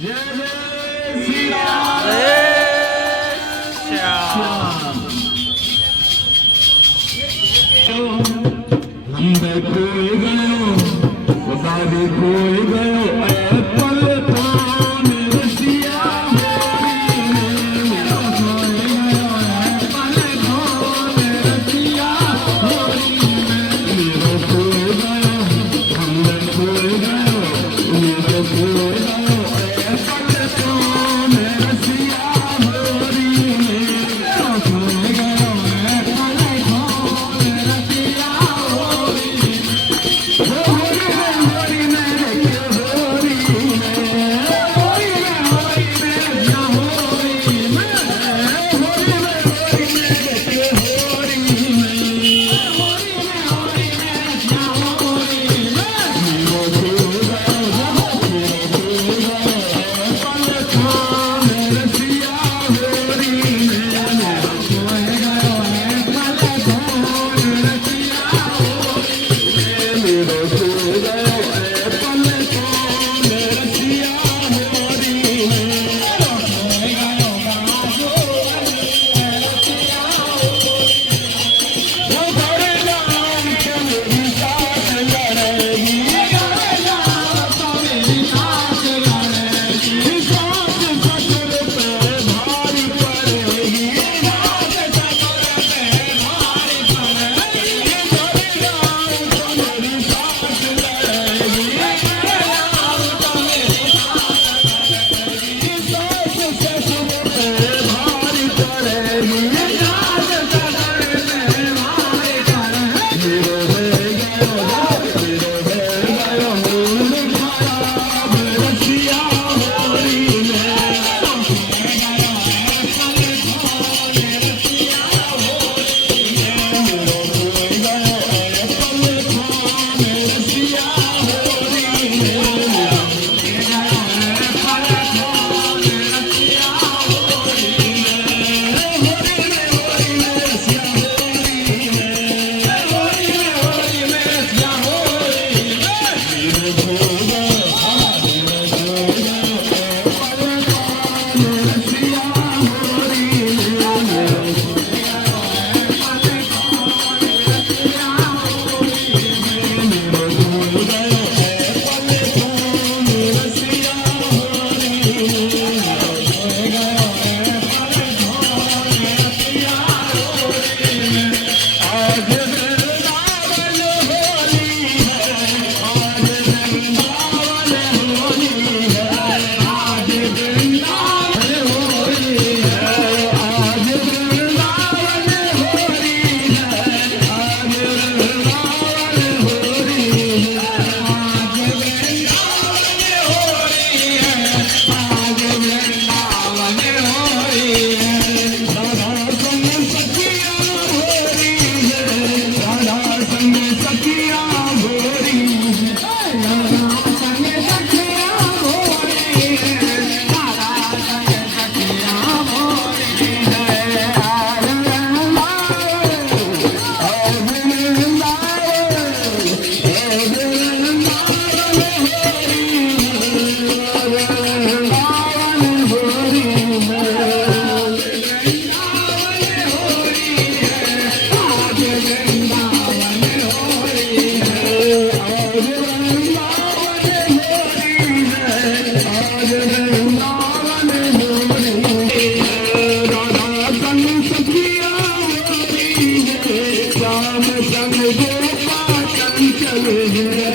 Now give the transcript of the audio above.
जय जय श्री राम। लंबे खोए गयो खुदा भी खोए गयो ऐ पल थाम रसिया मेरा खोए गयो ऐ पल थाम रसिया मेरा खोए गयो हमने खोए गयो मेरा खोए गयो ऐ पल थाम रसिया होरी मेरा खोए गयो ऐ पल थाम रसिया संग जो पाचन चले